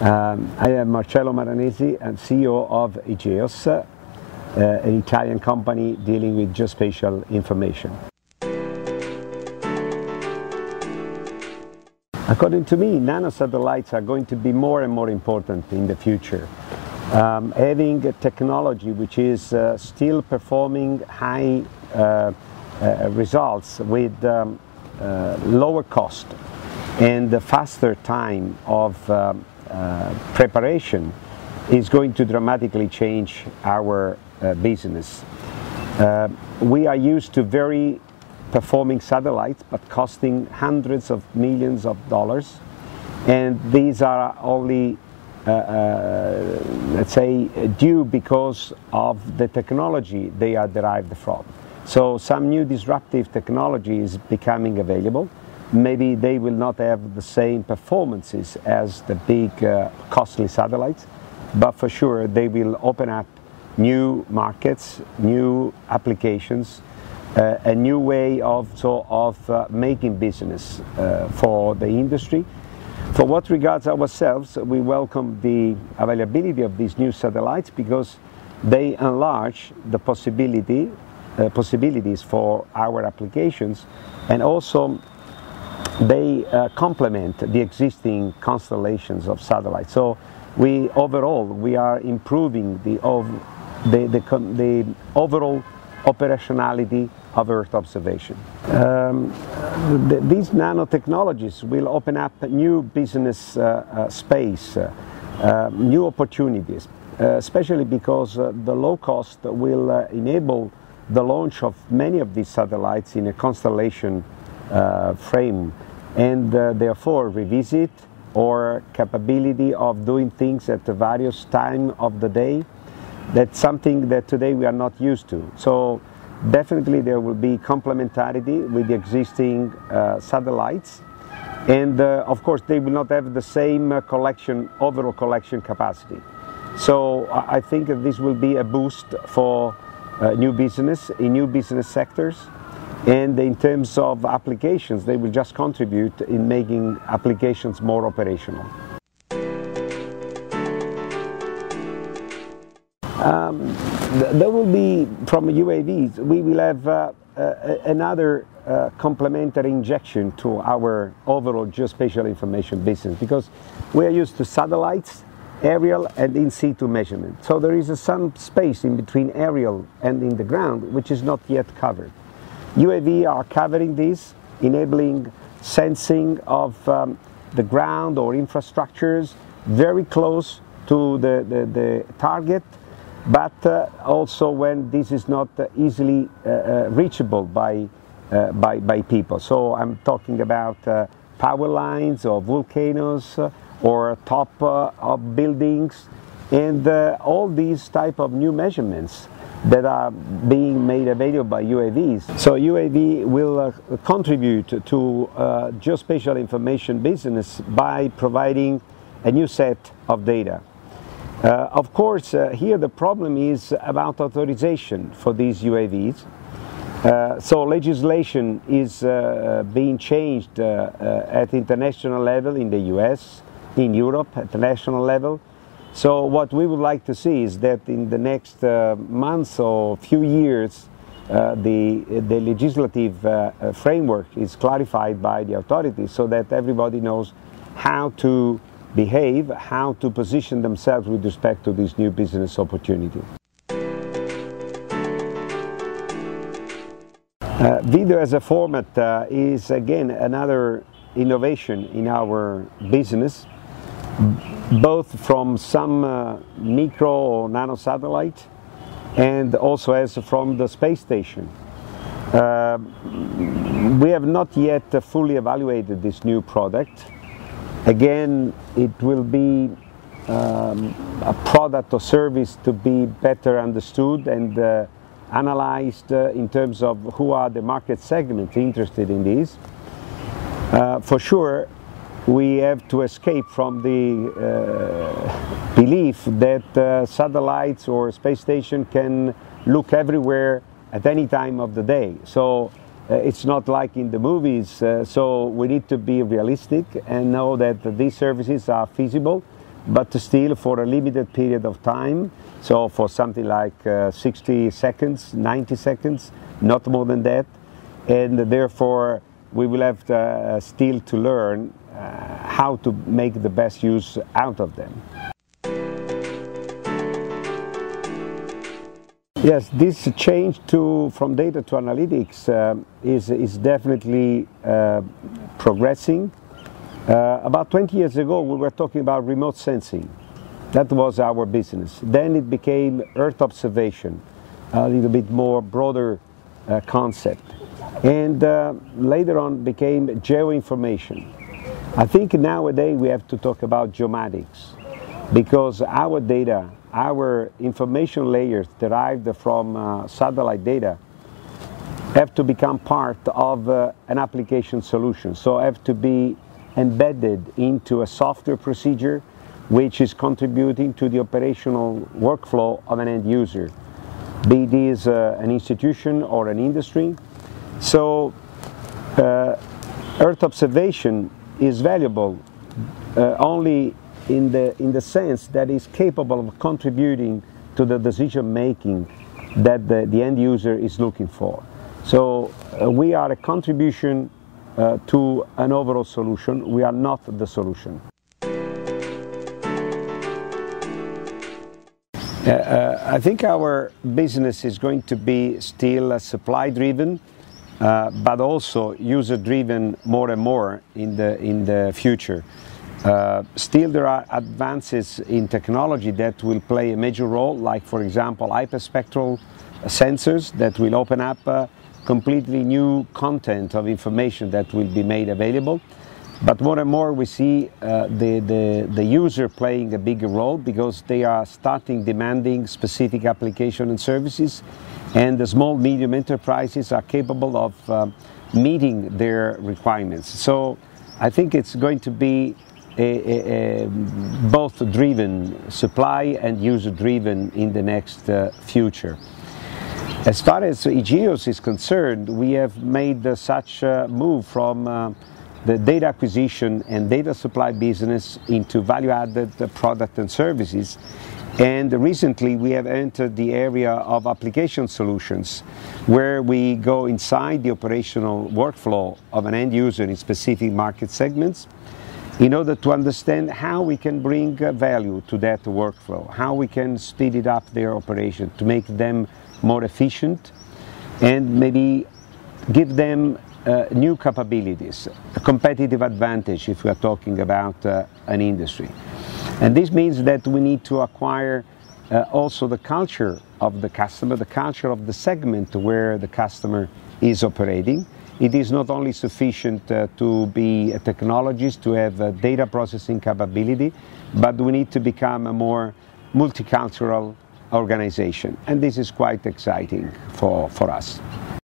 I am Marcello Maranesi, I'm CEO of e-GEOS, an Italian company dealing with geospatial information. According to me, nano satellites are going to be more and more important in the future. Having a technology which is still performing high results with lower cost and the faster time of preparation is going to dramatically change our business. We are used to very performing satellites but costing hundreds of millions of dollars, and these are only let's say due because of the technology they are derived from. So some new disruptive technology is becoming available. Maybe they will not have the same performances as the big costly satellites, but for sure they will open up new markets, new applications, a new way of making business for the industry. For what regards ourselves, we welcome the availability of these new satellites because they enlarge the possibilities for our applications, and also they complement the existing constellations of satellites. So overall we are improving the overall operationality of Earth observation. These nanotechnologies will open up new business space, new opportunities, especially because the low cost will enable the launch of many of these satellites in a constellation frame, and therefore revisit or capability of doing things at the various time of the day. That's something that today we are not used to. So definitely there will be complementarity with the existing satellites, and of course they will not have the same overall collection capacity. So I think that this will be a boost for new business in new business sectors, and in terms of applications they will just contribute in making applications more operational. There will be, from UAVs, we will have another complementary injection to our overall geospatial information business, because we are used to satellites, aerial and in situ measurement. So there is some space in between aerial and in the ground which is not yet covered. UAV are covering this, enabling sensing of the ground or infrastructures very close to the target, but also when this is not easily reachable by people. So I'm talking about power lines or volcanoes or top of buildings, and all these type of new measurements that are being made available by UAVs. So UAV will contribute to geospatial information business by providing a new set of data. Of course, here the problem is about authorization for these UAVs. So legislation is being changed at international level in the US, in Europe at the national level. So what we would like to see is that in the next months or few years the legislative framework is clarified by the authorities, so that everybody knows how to behave, how to position themselves with respect to this new business opportunity. Video as a format is again another innovation in our business, both from some micro or nano satellite and also as from the space station. We have not yet fully evaluated this new product. Again, it will be a product or service to be better understood and analyzed in terms of who are the market segments interested in these. For sure, we have to escape from the belief that satellites or space station can look everywhere at any time of the day. So it's not like in the movies, so we need to be realistic and know that these services are feasible, but still for a limited period of time. So for something like 60 seconds, 90 seconds, not more than that. And therefore, we will have still to learn how to make the best use out of them. Yes, this change from data to analytics is definitely progressing. About 20 years ago, we were talking about remote sensing. That was our business. Then it became Earth observation, a little bit more broader concept. And later on became geoinformation. I think nowadays we have to talk about geomatics, because our data, our information layers derived from satellite data have to become part of an application solution. So have to be embedded into a software procedure which is contributing to the operational workflow of an end user, be it an institution or an industry. So Earth observation is valuable only in the sense that it's capable of contributing to the decision making that the end user is looking for. So we are a contribution to an overall solution. We are not the solution. I think our business is going to be still supply driven, but also user driven more and more in the future. Still there are advances in technology that will play a major role, like for example hyperspectral sensors that will open up completely new content of information that will be made available. But more and more we see the user playing a bigger role, because they are starting demanding specific application and services, and the small medium enterprises are capable of meeting their requirements. So I think it's going to be both driven, supply and user driven in the next future. As far as e-GEOS is concerned, we have made such a move from the data acquisition and data supply business into value-added product and services. And recently we have entered the area of application solutions, where we go inside the operational workflow of an end user in specific market segments in order to understand how we can bring value to that workflow, how we can speed it up their operation to make them more efficient, and maybe give them new capabilities, a competitive advantage if we are talking about an industry. And this means that we need to acquire also the culture of the customer, the culture of the segment where the customer is operating. It is not only sufficient to be a technologist, to have a data processing capability, but we need to become a more multicultural organization. And this is quite exciting for us.